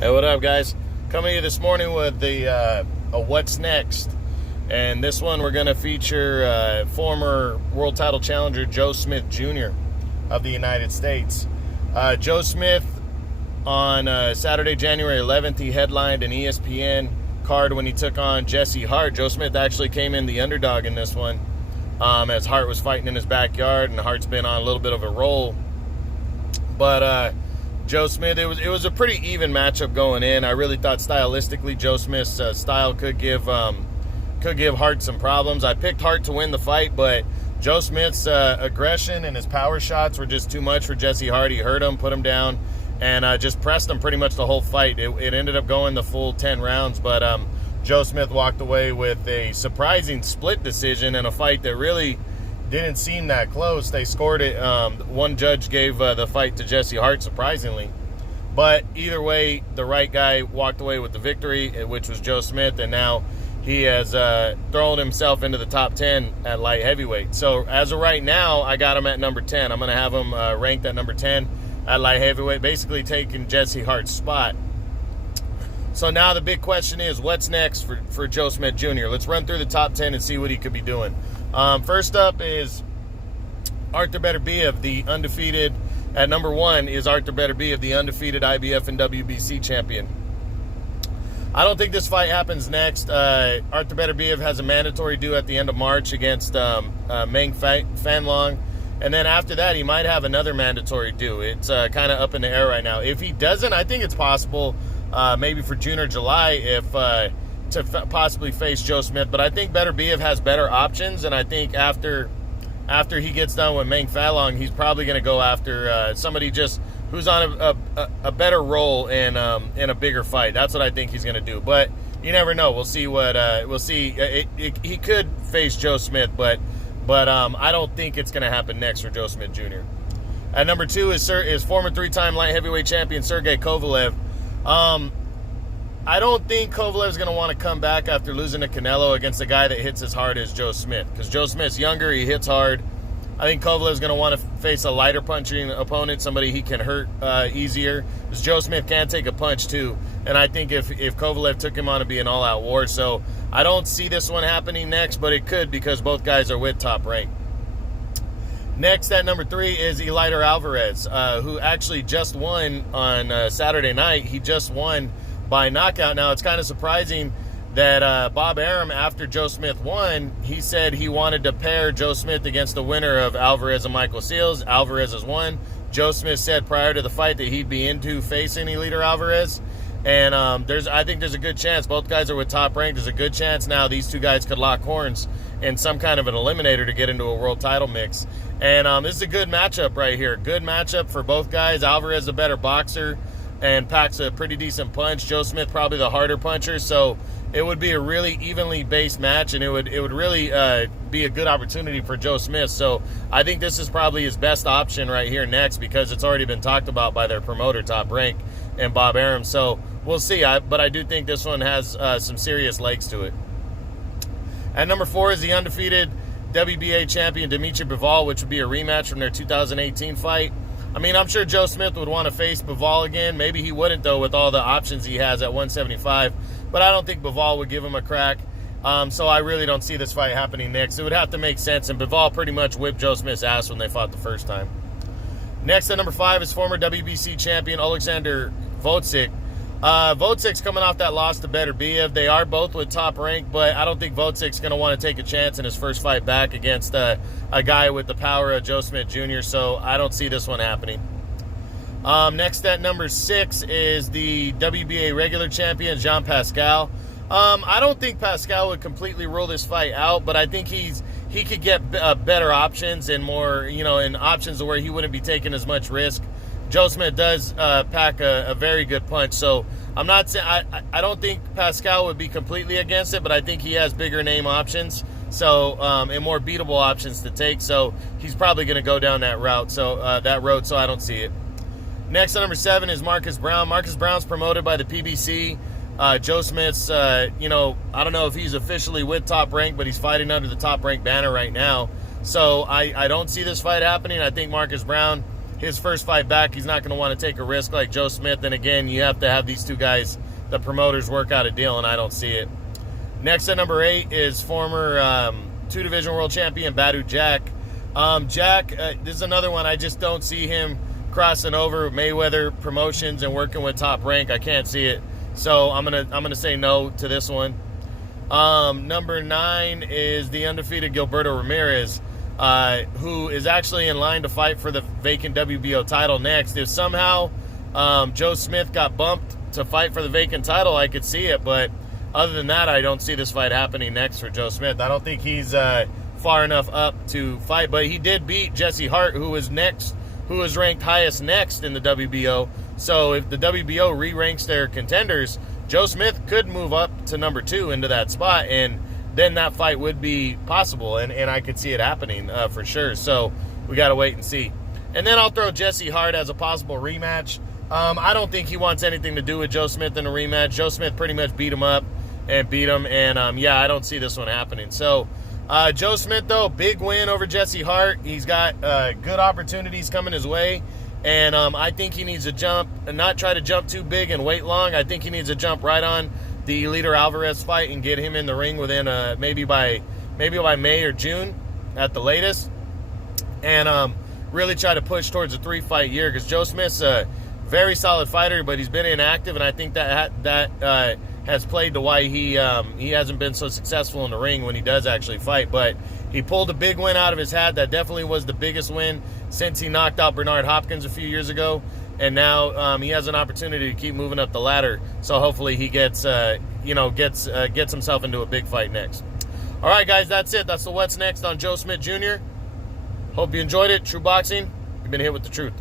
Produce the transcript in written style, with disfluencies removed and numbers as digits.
Hey, what up, guys? Coming to you this morning with a what's next, and this one we're going to feature former world title challenger Joe Smith Jr. of the United States. Joe Smith on Saturday, January 11th, he headlined an ESPN card when he took on Jesse Hart. Joe Smith actually came in the underdog in this one, as Hart was fighting in his backyard, and Hart's been on a little bit of a roll, but Joe Smith, it was a pretty even matchup going in. I really thought stylistically Joe Smith's style could give Hart some problems. I picked Hart to win the fight, but Joe Smith's aggression and his power shots were just too much for Jesse Hart. He hurt him, put him down, and just pressed him pretty much the whole fight. It ended up going the full 10 rounds, but Joe Smith walked away with a surprising split decision in a fight that really didn't seem that close. They scored it. One judge gave the fight to Jesse Hart, surprisingly. But either way, the right guy walked away with the victory, which was Joe Smith, and now he has thrown himself into the top 10 at light heavyweight. So as of right now, I got him at number 10. I'm going to have him ranked at number 10 at light heavyweight, basically taking Jesse Hart's spot. So now the big question is, what's next for Joe Smith Jr.? Let's run through the top 10 and see what he could be doing. First up is Arthur Beterbiev, the undefeated. At number 1 is Arthur Beterbiev, the undefeated IBF and WBC champion. I don't think this fight happens next. Arthur Beterbiev has a mandatory due at the end of March against Meng Fanlong. And then after that, he might have another mandatory due. It's kind of up in the air right now. If he doesn't, I think it's possible maybe for June or July to possibly face Joe Smith. But I think Beterbiev has better options, and I think after he gets done with Meng Fanlong, he's probably going to go after somebody just who's on a better role in a bigger fight. That's what I think he's going to do. But you never know. We'll see what we'll see. He could face Joe Smith, but I don't think it's going to happen next for Joe Smith Jr. At number 2 is former 3-time light heavyweight champion Sergey Kovalev. I don't think Kovalev's going to want to come back after losing to Canelo against a guy that hits as hard as Joe Smith, because Joe Smith's younger, he hits hard. I think Kovalev's going to want to face a lighter punching opponent, somebody he can hurt easier, because Joe Smith can take a punch too, and I think if Kovalev took him on, it'd be an all-out war. So I don't see this one happening next, but it could, because both guys are with Top Rank. Next at number 3 is Eleider Alvarez, who actually just won on Saturday night. He just won by knockout. Now, it's kind of surprising that Bob Arum, after Joe Smith won, he said he wanted to pair Joe Smith against the winner of Alvarez and Michael Seals. Alvarez has won. Joe Smith said prior to the fight that he'd be into facing Eleider Alvarez. And I think there's a good chance. Both guys are with Top Rank. There's a good chance now these two guys could lock horns in some kind of an eliminator to get into a world title mix. And this is a good matchup right here. Good matchup for both guys. Alvarez a better boxer and packs a pretty decent punch. Joe Smith probably the harder puncher. So it would be a really evenly based match, and it would really be a good opportunity for Joe Smith. So I think this is probably his best option right here next, because it's already been talked about by their promoter, Top Rank, and Bob Arum. So we'll see. But I do think this one has some serious legs to it. At number 4 is the undefeated WBA champion Dimitri Bivol, which would be a rematch from their 2018 fight. I mean, I'm sure Joe Smith would want to face Bivol again. Maybe he wouldn't, though, with all the options he has at 175. But I don't think Bivol would give him a crack. So I really don't see this fight happening next. It would have to make sense, and Bivol pretty much whipped Joe Smith's ass when they fought the first time. Next at number 5 is former WBC champion Alexander Votzik. Votzik's coming off that loss to Beterbiev. They are both with Top Rank, but I don't think Votzik's going to want to take a chance in his first fight back against a guy with the power of Joe Smith Jr., so I don't see this one happening. Next at number 6 is the WBA regular champion, Jean Pascal. I don't think Pascal would completely rule this fight out, but I think he could get better options and more, and options where he wouldn't be taking as much risk. Joe Smith does pack a very good punch, so I'm not saying I don't think Pascal would be completely against it, but I think he has bigger name options, so and more beatable options to take. So he's probably going to go down that route. So so I don't see it. Next at number 7 is Marcus Brown. Marcus Brown's promoted by the PBC. Joe Smith's, I don't know if he's officially with Top Rank, but he's fighting under the Top Rank banner right now. So I don't see this fight happening. I think Marcus Brown his first fight back, he's not going to want to take a risk like Joe Smith. And again, you have to have these two guys, the promoters, work out a deal, and I don't see it. Next at number 8 is former two-division world champion Badu Jack. This is another one. I just don't see him crossing over Mayweather Promotions and working with Top Rank. I can't see it. So I'm gonna say no to this one. Number 9 is the undefeated Gilberto Ramirez, who is actually in line to fight for the vacant WBO title next. If somehow Joe Smith got bumped to fight for the vacant title, I could see it. But other than that, I don't see this fight happening next for Joe Smith. I don't think he's far enough up to fight. But he did beat Jesse Hart, who was ranked highest next in the WBO. So if the WBO re-ranks their contenders, Joe Smith could move up to number 2 into that spot, and then that fight would be possible, and I could see it happening for sure. So we got to wait and see. And then I'll throw Jesse Hart as a possible rematch. I don't think he wants anything to do with Joe Smith in a rematch. Joe Smith pretty much beat him up and beat him, and yeah, I don't see this one happening. So Joe Smith, though, big win over Jesse Hart. He's got good opportunities coming his way. And I think he needs to jump and not try to jump too big and wait long. I think he needs to jump right on the Eliter Alvarez fight and get him in the ring within maybe by May or June at the latest. And really try to push towards a 3-fight year, because Joe Smith's a very solid fighter, but he's been inactive, and I think that has played to why he hasn't been so successful in the ring when he does actually fight. But he pulled a big win out of his hat. That definitely was the biggest win since he knocked out Bernard Hopkins a few years ago. And now he has an opportunity to keep moving up the ladder. So hopefully he gets himself into a big fight next. All right, guys, that's it. That's the What's Next on Joe Smith Jr. Hope you enjoyed it. True Boxing, you've been hit with the truth.